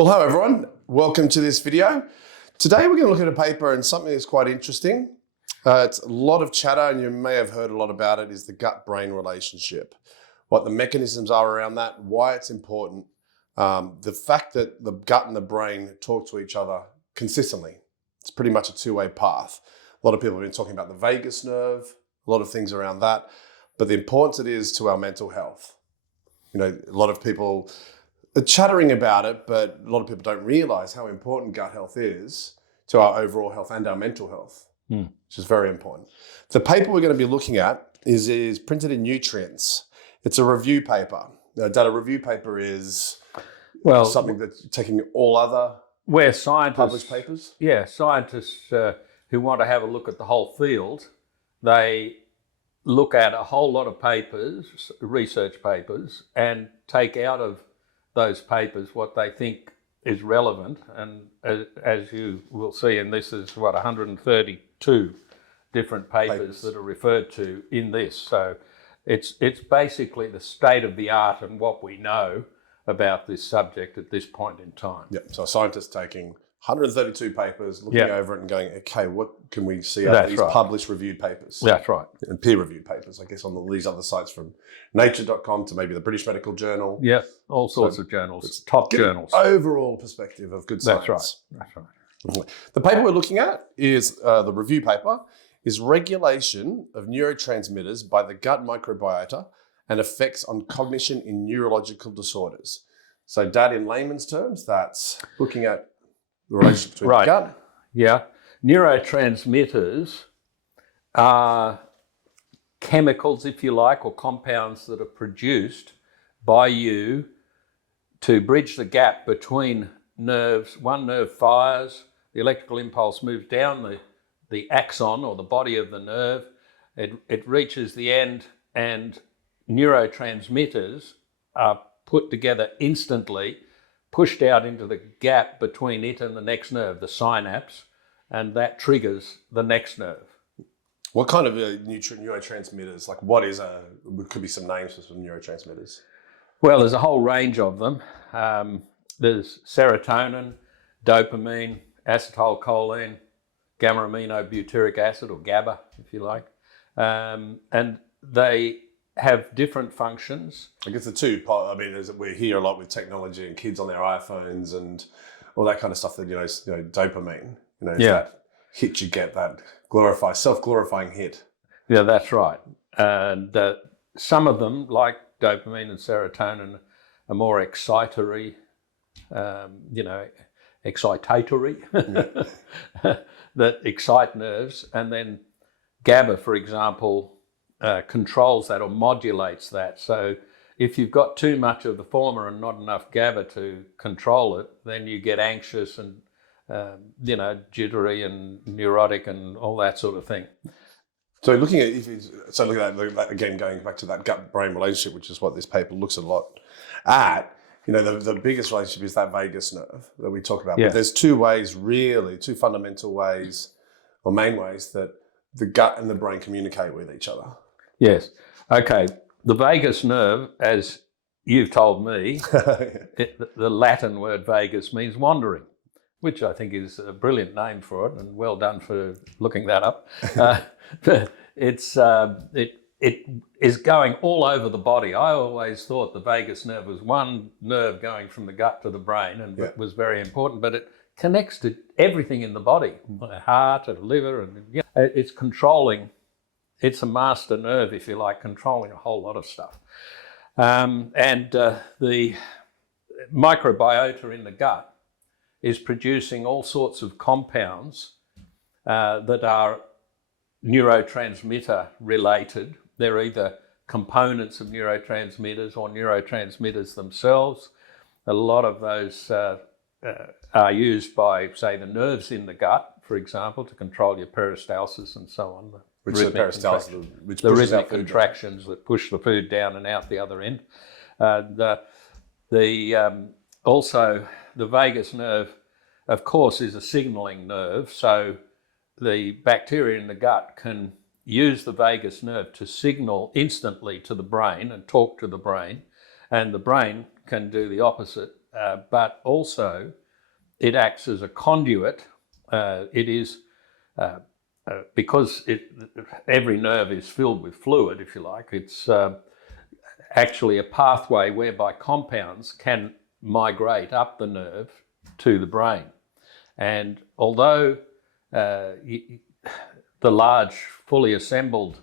Well, hello everyone. Welcome to this video. Today we're going to look at a paper and something that's quite interesting. It's a lot of chatter and you may have heard a lot about it, is the gut-brain relationship. What the mechanisms are around that, why it's important, the fact that the gut and the brain talk to each other consistently. It's pretty much a two-way path. A lot of people have been talking about the vagus nerve, a lot of things around that, but the importance it is to our mental health. You know, a lot of people are chattering about it, but a lot of people don't realize how important gut health is to our overall health and our mental health, which is very important. The paper we're going to be looking at is printed in Nutrients. It's a review paper. A data review paper is something that's taking all other where scientists, published papers. Yeah, scientists who want to have a look at the whole field, they look at a whole lot of papers, research papers, and take out of those papers what they think is relevant. And as you will see, and this is 132 different papers that are referred to in this. So it's basically the state of the art and what we know about this subject at this point in time. Yeah. So scientists taking 132 papers, looking over it and going, okay, what can we see out of these published reviewed papers? That's right. And peer-reviewed papers, I guess, on all these other sites from nature.com to maybe the British Medical Journal. Yeah, all sorts of journals, top journals. Overall perspective of good science. That's right. The paper we're looking at is the review paper, is regulation of neurotransmitters by the gut microbiota and effects on cognition in neurological disorders. So that, in layman's terms, that's looking at the relationship between the gut. Yeah. Neurotransmitters are chemicals, if you like, or compounds that are produced by you to bridge the gap between nerves. One nerve fires, the electrical impulse moves down the axon or the body of the nerve. It reaches the end, and neurotransmitters are put together instantly, pushed out into the gap between it and the next nerve, the synapse, and that triggers the next nerve. What kind of neurotransmitters, like what is could be some names for some neurotransmitters? Well, there's a whole range of them. There's serotonin, dopamine, acetylcholine, gamma-aminobutyric acid, or GABA, if you like. And they have different functions. I guess the two, we hear a lot with technology and kids on their iPhones and all that kind of stuff that, dopamine, that hit you get, that self-glorifying hit. Yeah, that's right. And some of them, like dopamine and serotonin, are more excitatory, that excite nerves. And then GABA, for example, controls that or modulates that. So if you've got too much of the former and not enough GABA to control it, then you get anxious and jittery and neurotic and all that sort of thing. So looking at that again, going back to that gut-brain relationship, which is what this paper looks a lot at. The biggest relationship is that vagus nerve that we talk about. Yeah. But there's two fundamental ways or main ways that the gut and the brain communicate with each other. Yes. Okay. The vagus nerve, as you've told me, the Latin word vagus means wandering, which I think is a brilliant name for it, and well done for looking that up. It is going all over the body. I always thought the vagus nerve was one nerve going from the gut to the brain, and it was very important, but it connects to everything in the body, the heart and liver, and it's controlling. It's a master nerve, if you like, controlling a whole lot of stuff. The microbiota in the gut is producing all sorts of compounds that are neurotransmitter related. They're either components of neurotransmitters or neurotransmitters themselves. A lot of those are used by, say, the nerves in the gut, for example, to control your peristalsis and so on. The rhythmic contractions that push the food down and out the other end. Also, the vagus nerve, of course, is a signaling nerve. So the bacteria in the gut can use the vagus nerve to signal instantly to the brain and talk to the brain. And the brain can do the opposite but also it acts as a conduit. It is because every nerve is filled with fluid, if you like. It's actually a pathway whereby compounds can migrate up the nerve to the brain. And although the large, fully assembled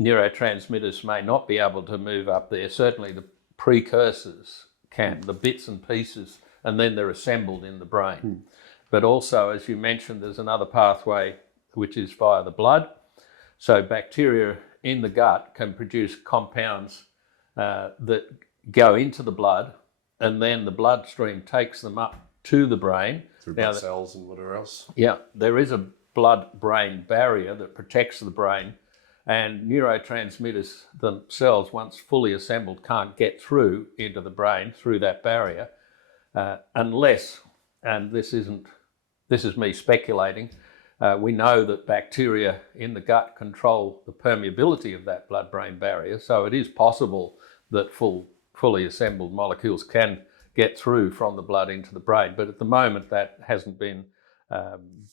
neurotransmitters may not be able to move up there, certainly the precursors can, the bits and pieces, and then they're assembled in the brain. But also, as you mentioned, there's another pathway which is via the blood. So bacteria in the gut can produce compounds that go into the blood, and then the bloodstream takes them up to the brain. Through blood cells and whatever else. Yeah, there is a blood-brain barrier that protects the brain, and neurotransmitters themselves, once fully assembled, can't get through into the brain through that barrier unless, and this is me speculating, we know that bacteria in the gut control the permeability of that blood-brain barrier, so it is possible that fully assembled molecules can get through from the blood into the brain, but at the moment that hasn't been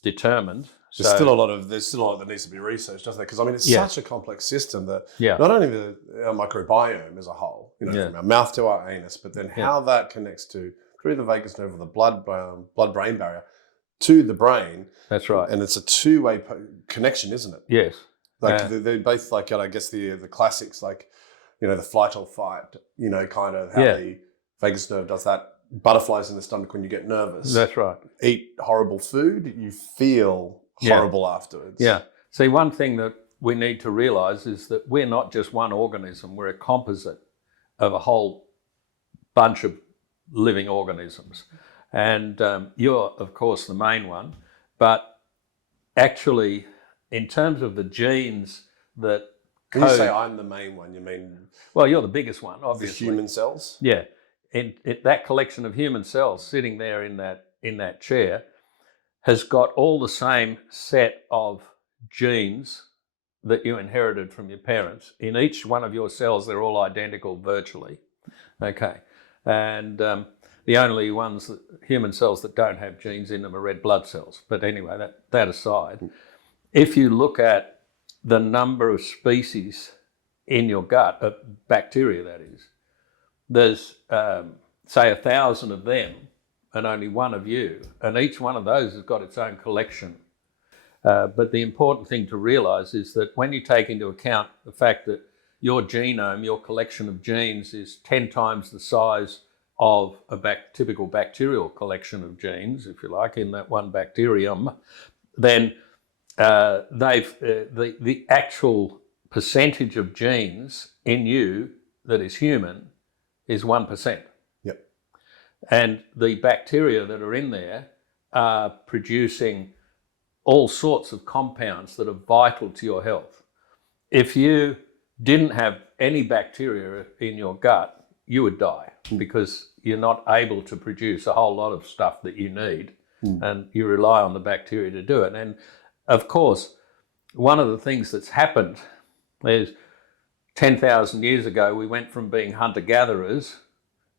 determined. There's still a lot that needs to be researched, doesn't there? Because I mean, it's such a complex system that Yeah. not only our microbiome as a whole, you know, from our mouth to our anus, but then how that connects to through the vagus nerve or the blood-brain barrier to the brain. That's right. And it's a two-way connection, isn't it? Yes. Like they're both like, I guess the classics, like, you know, the flight or fight, you know, kind of how the vagus nerve does that. Butterflies in the stomach when you get nervous. That's right. Eat horrible food, you feel horrible afterwards. Yeah. See, one thing that we need to realise is that we're not just one organism, we're a composite of a whole bunch of living organisms. And you're, of course, the main one. But actually, in terms of the genes that When you say I'm the main one, you mean... Well, you're the biggest one, obviously. The human cells? Yeah. That collection of human cells sitting there in that chair has got all the same set of genes that you inherited from your parents. In each one of your cells, they're all identical virtually. Okay. And the only human cells that don't have genes in them are red blood cells. But anyway, that aside, if you look at the number of species in your gut, bacteria that is, there's, say, 1,000 of them and only one of you, and each one of those has got its own collection. But the important thing to realise is that when you take into account the fact that your genome, your collection of genes, is 10 times the size of a typical bacterial collection of genes, if you like, in that one bacterium, then the actual percentage of genes in you that is human is 1%. Yep. And the bacteria that are in there are producing all sorts of compounds that are vital to your health. If you didn't have any bacteria in your gut, you would die because you're not able to produce a whole lot of stuff that you need, and you rely on the bacteria to do it. And of course, one of the things that's happened is 10,000 years ago, we went from being hunter-gatherers,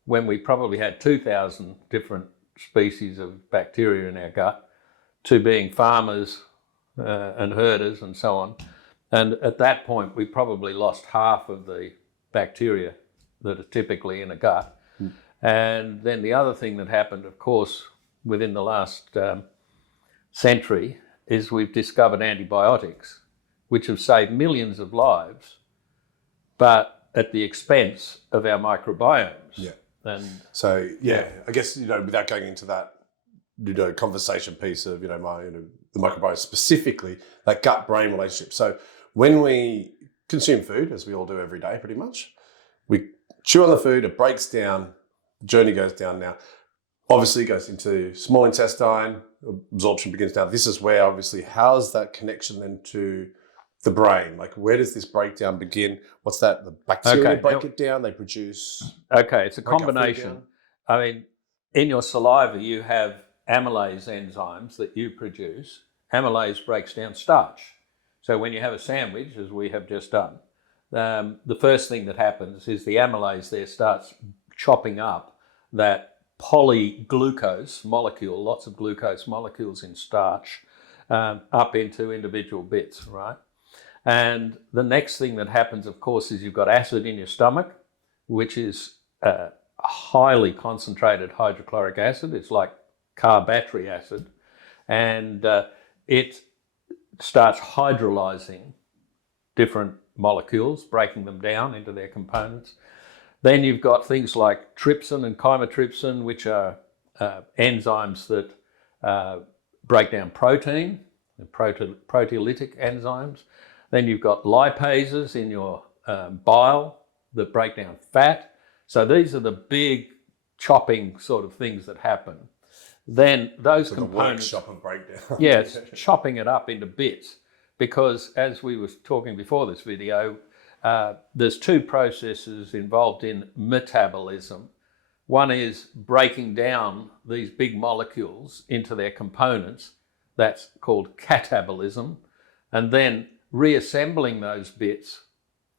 when we probably had 2,000 different species of bacteria in our gut, to being farmers and herders and so on. And at that point, we probably lost half of the bacteria that are typically in a gut. And then the other thing that happened, of course, within the last century, is we've discovered antibiotics, which have saved millions of lives, but at the expense of our microbiomes. Yeah. And so, I guess, you know, without going into that, you know, conversation piece of, the microbiome specifically, that gut-brain relationship. So when we consume food, as we all do every day pretty much, we chew on the food, it breaks down, the journey goes down now. Obviously, it goes into small intestine, absorption begins down. This is where, obviously, how's that connection then to the brain? Like, where does this breakdown begin? What's that? The bacteria break it down, they produce... Okay, it's a combination. I mean, in your saliva, you have amylase enzymes that you produce. Amylase breaks down starch. So when you have a sandwich, as we have just done, the first thing that happens is the amylase there starts chopping up that polyglucose molecule, lots of glucose molecules in starch, up into individual bits, right? And the next thing that happens, of course, is you've got acid in your stomach, which is highly concentrated hydrochloric acid. It's like car battery acid. And it starts hydrolyzing different molecules, breaking them down into their components. Then you've got things like trypsin and chymotrypsin, which are enzymes that break down protein, proteolytic enzymes. Then you've got lipases in your bile that break down fat. So these are the big chopping sort of things that happen. Then those components... The workshop of breakdown. Yeah, it's chopping it up into bits. Because as we were talking before this video, there's two processes involved in metabolism. One is breaking down these big molecules into their components. That's called catabolism. And then reassembling those bits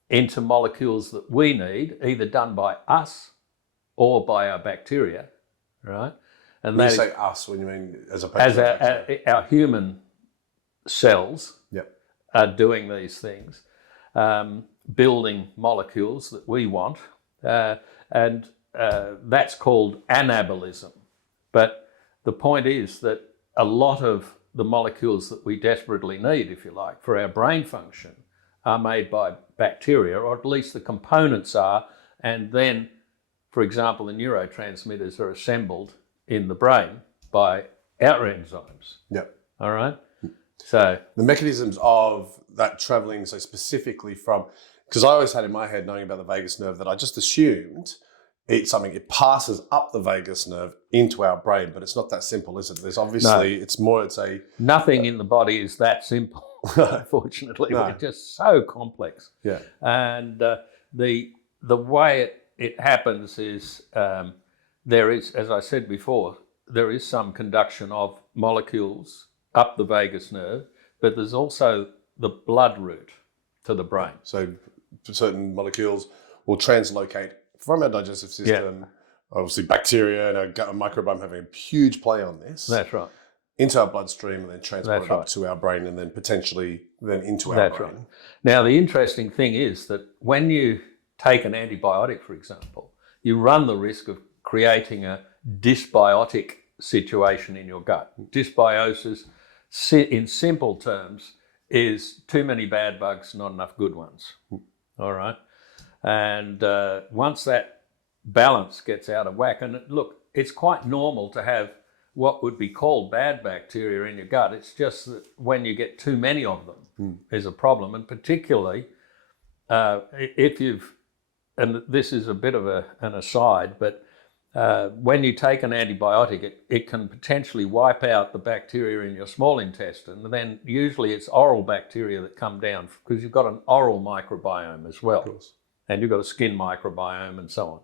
into molecules that we need, either done by us or by our bacteria, right? And When you say us, when you mean as our human cells are doing these things, building molecules that we want, and that's called anabolism. But the point is that a lot of the molecules that we desperately need, if you like, for our brain function are made by bacteria, or at least the components are, and then, for example, the neurotransmitters are assembled in the brain by our enzymes. Yep. All right? So the mechanisms of that traveling, so specifically from, because I always had in my head, knowing about the vagus nerve, that I just assumed it passes up the vagus nerve into our brain, but it's not that simple, is it? There's obviously, no. Nothing in the body is that simple, unfortunately. No. It's just so complex. Yeah. And the way it happens is there is, as I said before, there is some conduction of molecules up the vagus nerve, but there's also the blood route to the brain. So certain molecules will translocate from our digestive system, obviously bacteria and our gut microbiome having a huge play on this. That's right. Into our bloodstream and then transport it up to our brain and then potentially then into our brain. Right. Now, the interesting thing is that when you take an antibiotic, for example, you run the risk of creating a dysbiotic situation in your gut. Dysbiosis, in simple terms, is too many bad bugs, not enough good ones. All right? And once that balance gets out of whack, and look, it's quite normal to have what would be called bad bacteria in your gut. It's just that when you get too many of them is a problem. And particularly if you've, and this is a bit of an aside, but when you take an antibiotic, it can potentially wipe out the bacteria in your small intestine. And then usually it's oral bacteria that come down because you've got an oral microbiome as well. Of course. And you've got a skin microbiome and so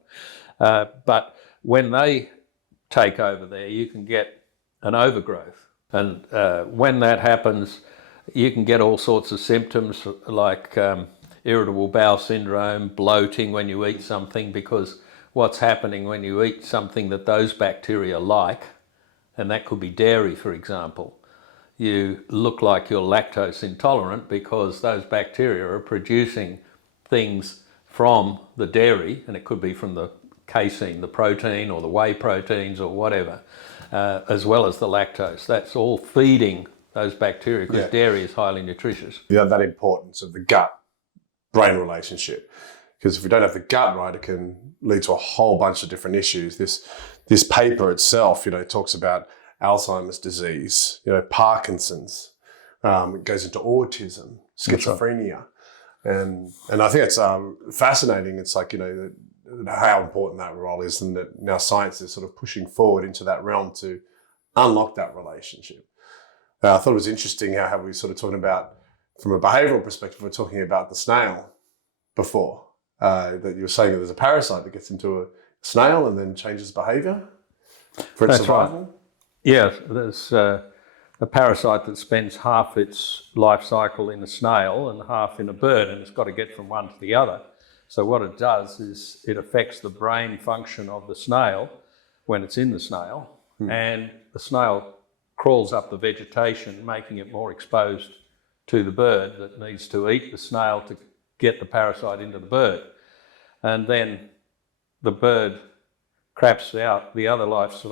on. But when they take over there, you can get an overgrowth. And when that happens, you can get all sorts of symptoms like irritable bowel syndrome, bloating when you eat something, because what's happening when you eat something that those bacteria like, and that could be dairy, for example, you look like you're lactose intolerant because those bacteria are producing things from the dairy, and it could be from the casein, the protein or the whey proteins or whatever, as well as the lactose. That's all feeding those bacteria because dairy is highly nutritious. Yeah, that importance of the gut-brain relationship. Because if we don't have the gut right, it can lead to a whole bunch of different issues. This paper itself, talks about Alzheimer's disease, Parkinson's. It goes into autism, schizophrenia. And I think it's fascinating. It's like, how important that role is, and that now science is sort of pushing forward into that realm to unlock that relationship. I thought it was interesting how we were sort of talking about, from a behavioural perspective, we're talking about the snail before, that you were saying that there's a parasite that gets into a snail and then changes behaviour for its survival. Right. Yeah, there's a parasite that spends half its life cycle in a snail and half in a bird, and it's got to get from one to the other. So what it does is it affects the brain function of the snail, when it's in the snail, and the snail crawls up the vegetation, making it more exposed to the bird that needs to eat the snail to get the parasite into the bird. And then the bird craps out the other life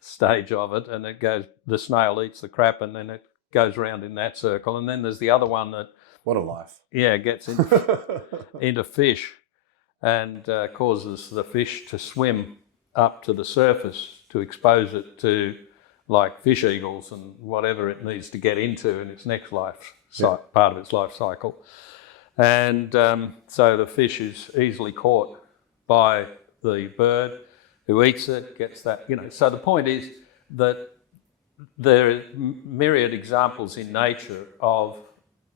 stage of it, and it goes, the snail eats the crap, and then it goes around in that circle. And then there's the other one that, What a life. gets into fish and causes the fish to swim up to the surface to expose it to like fish eagles and whatever it needs to get into in its next part of its life cycle. And so the fish is easily caught by the bird who eats it, gets that, So the point is that there are myriad examples in nature of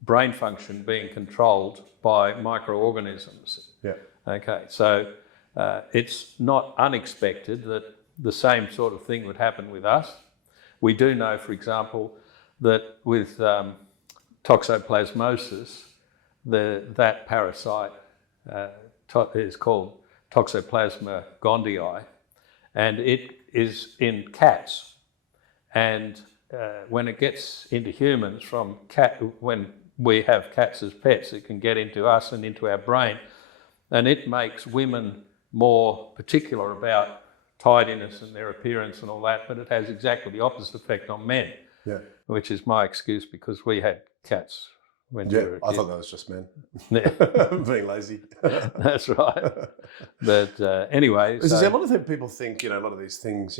brain function being controlled by microorganisms. Yeah. Okay, so it's not unexpected that the same sort of thing would happen with us. We do know, for example, that with toxoplasmosis, that parasite is called Toxoplasma gondii, and it is in cats. And when it gets into humans when we have cats as pets, it can get into us and into our brain, and it makes women more particular about tidiness and their appearance and all that, but it has exactly the opposite effect on men, which is my excuse because we had cats when we were a kid. I thought that was just men. Being lazy. That's right. But anyway. A lot of people think, a lot of these things,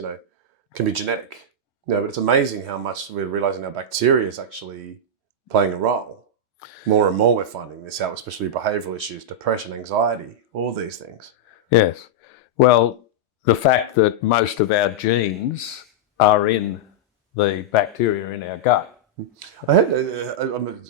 can be genetic. But it's amazing how much we're realizing our bacteria is actually playing a role. More and more we're finding this out, especially behavioral issues, depression, anxiety, all these things. Yes. Well, the fact that most of our genes are in the bacteria in our gut. I heard,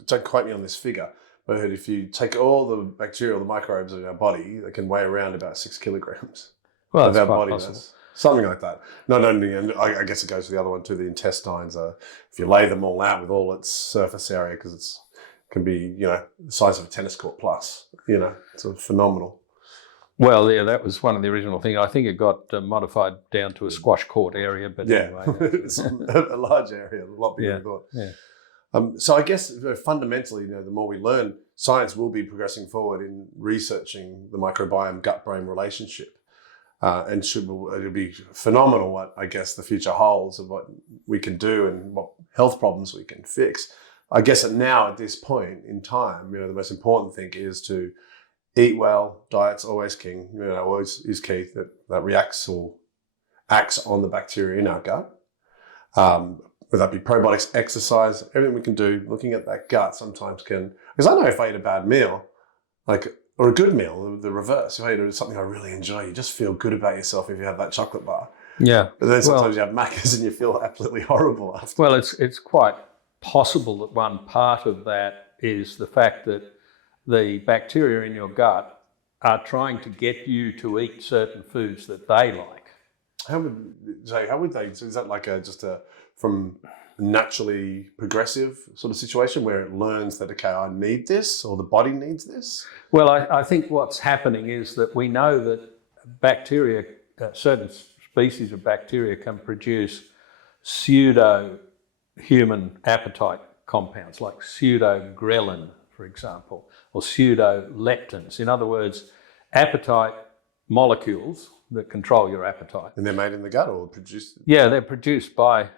don't quote me on this figure, but I heard if you take all the bacteria, all the microbes in our body, they can weigh around about 6 kilograms of our body mass. Something like that. Not only, and I guess it goes to the other one too, the intestines. If you lay them all out with all its surface area, because it can be, the size of a tennis court plus, it's phenomenal. Well, yeah, that was one of the original things. I think it got modified down to a squash court area, but anyway. It's a large area, a lot bigger than I thought. Yeah. So I guess fundamentally, the more we learn, science will be progressing forward in researching the microbiome gut-brain relationship. And it'll be phenomenal what I guess the future holds of what we can do and what health problems we can fix. I guess at this point in time, the most important thing is to eat well. Diet's always king. Always is key. That reacts or acts on the bacteria in our gut. Whether that be probiotics, exercise, everything we can do, looking at that gut sometimes can. Because I know if I eat a bad meal, or a good meal, the reverse. If I eat something I really enjoy, you just feel good about yourself if you have that chocolate bar. Yeah. But then sometimes you have Maccas and you feel absolutely horrible after. Well, it's quite possible that one part of that is the fact that the bacteria in your gut are trying to get you to eat certain foods that they like. How would they? So is that from naturally progressive sort of situation where it learns that, okay, I need this or the body needs this? Well, I think what's happening is that we know that bacteria, certain species of bacteria can produce pseudo-human appetite compounds like pseudoghrelin, for example, or pseudoleptins. In other words, appetite molecules that control your appetite. And they're made in the gut or produced? Yeah, they're produced by,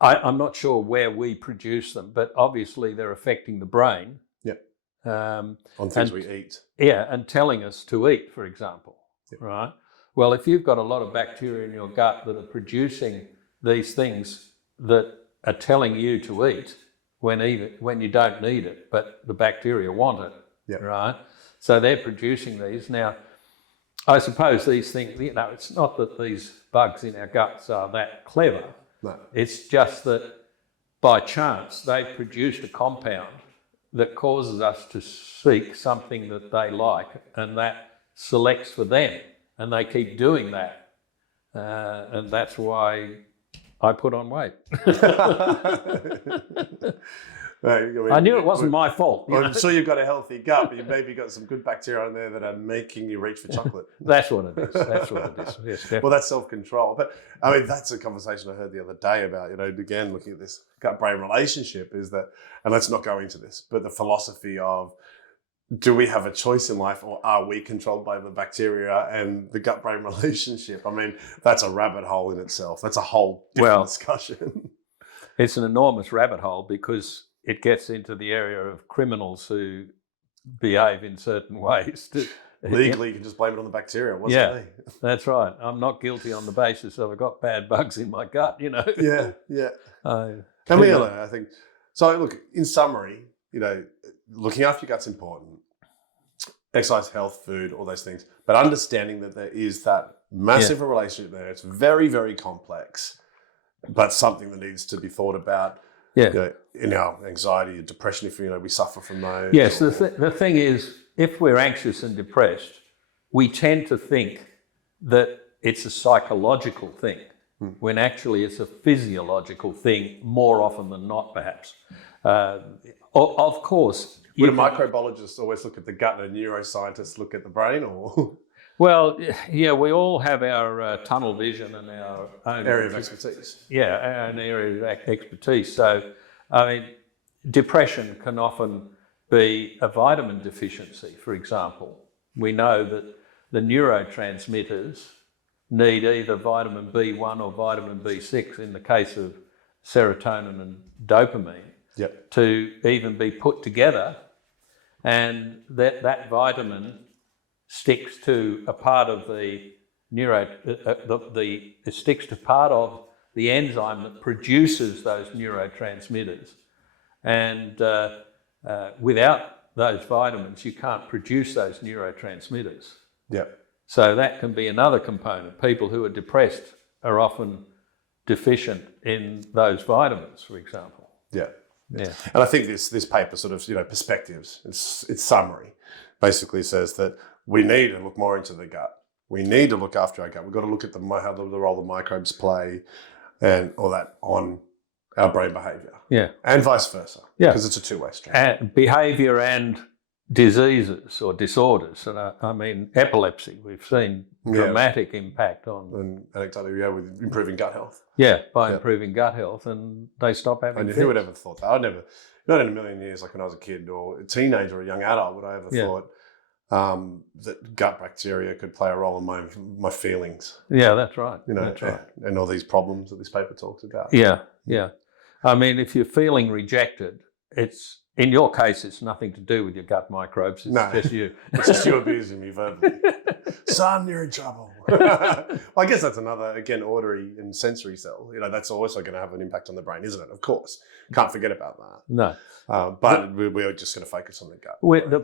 I'm not sure where we produce them, but obviously they're affecting the brain. Yep. On things we eat. Yeah, and telling us to eat, for example. Yep. Right? Well, if you've got a lot of bacteria in your gut that are producing these things that are telling you to eat when you don't need it, but the bacteria want it, yep. Right? So they're producing these. Now, I suppose these things, it's not that these bugs in our guts are that clever. No. It's just that by chance they've produced a compound that causes us to seek something that they like, and that selects for them, and they keep doing that. And that's why I put on weight. I knew it wasn't my fault. I'm sure you've got a healthy gut, but you've maybe got some good bacteria in there that are making you reach for chocolate. That's what it is. That's what it is. Yes, definitely. Well, that's self-control. But I mean, that's a conversation I heard the other day about, again, looking at this gut-brain relationship is that, and let's not go into this, but the philosophy of, do we have a choice in life, or are we controlled by the bacteria and the gut-brain relationship? I mean, that's a rabbit hole in itself. That's a whole different discussion. It's an enormous rabbit hole because it gets into the area of criminals who behave in certain ways. Legally, you can just blame it on the bacteria. Yeah, that's right. I'm not guilty on the basis of I've got bad bugs in my gut, Yeah. And I think, so look, in summary, looking after your gut's important. Exercise, health, food, all those things. But understanding that there is that massive relationship there. It's very, very complex, but something that needs to be thought about. Yeah. In our anxiety and depression, if we suffer from those. Yes, the thing is, if we're anxious and depressed, we tend to think that it's a psychological thing, when actually it's a physiological thing more often than not, perhaps. Of course. Would a microbiologist always look at the gut and a neuroscientist look at the brain, or? Well, yeah, we all have our tunnel vision and our own area of expertise. Yeah, our own area of expertise. So, I mean, depression can often be a vitamin deficiency, for example. We know that the neurotransmitters need either vitamin B1 or vitamin B6 in the case of serotonin and dopamine to even be put together, and that vitamin sticks to a part of the it sticks to part of the enzyme that produces those neurotransmitters, and without those vitamins you can't produce those neurotransmitters. So that can be another component. People who are depressed are often deficient in those vitamins, for example. Yeah. And I think this paper sort of, perspectives, its summary basically says that we need to look more into the gut. We need to look after our gut. We've got to look at how the role the microbes play and all that on our brain behaviour. Yeah. And vice versa. Yeah. Because it's a two-way street. And behaviour and diseases or disorders. And I mean, epilepsy, we've seen dramatic impact on. And anecdotally, with improving gut health. Yeah, by improving gut health, and they stop having fits. Who would ever thought that? Not in a million years, like when I was a kid or a teenager or a young adult, would I ever thought that gut bacteria could play a role in my feelings. Yeah, that's right. That's right. And all these problems that this paper talks about. Yeah. I mean, if you're feeling rejected, in your case, it's nothing to do with your gut microbes. It's just you. It's just you abusing me verbally. Son, you're in trouble. Well, I guess that's another, again, auditory and sensory cell. That's also going to have an impact on the brain, isn't it? Of course. Can't forget about that. No. But we're just going to focus on the gut.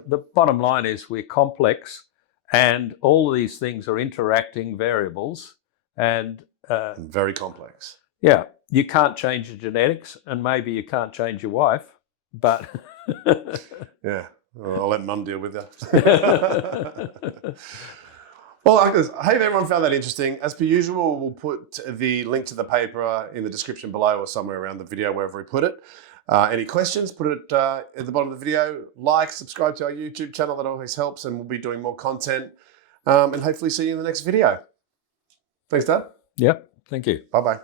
The bottom line is we're complex, and all of these things are interacting variables. And very complex. Yeah. You can't change your genetics, and maybe you can't change your wife, but... Yeah. I'll let Mum deal with that. Well, I hope everyone found that interesting. As per usual, we'll put the link to the paper in the description below or somewhere around the video, wherever we put it. Any questions, put it at the bottom of the video. Like, subscribe to our YouTube channel. That always helps, and we'll be doing more content. And hopefully see you in the next video. Thanks, Dad. Yep. Thank you. Bye-bye.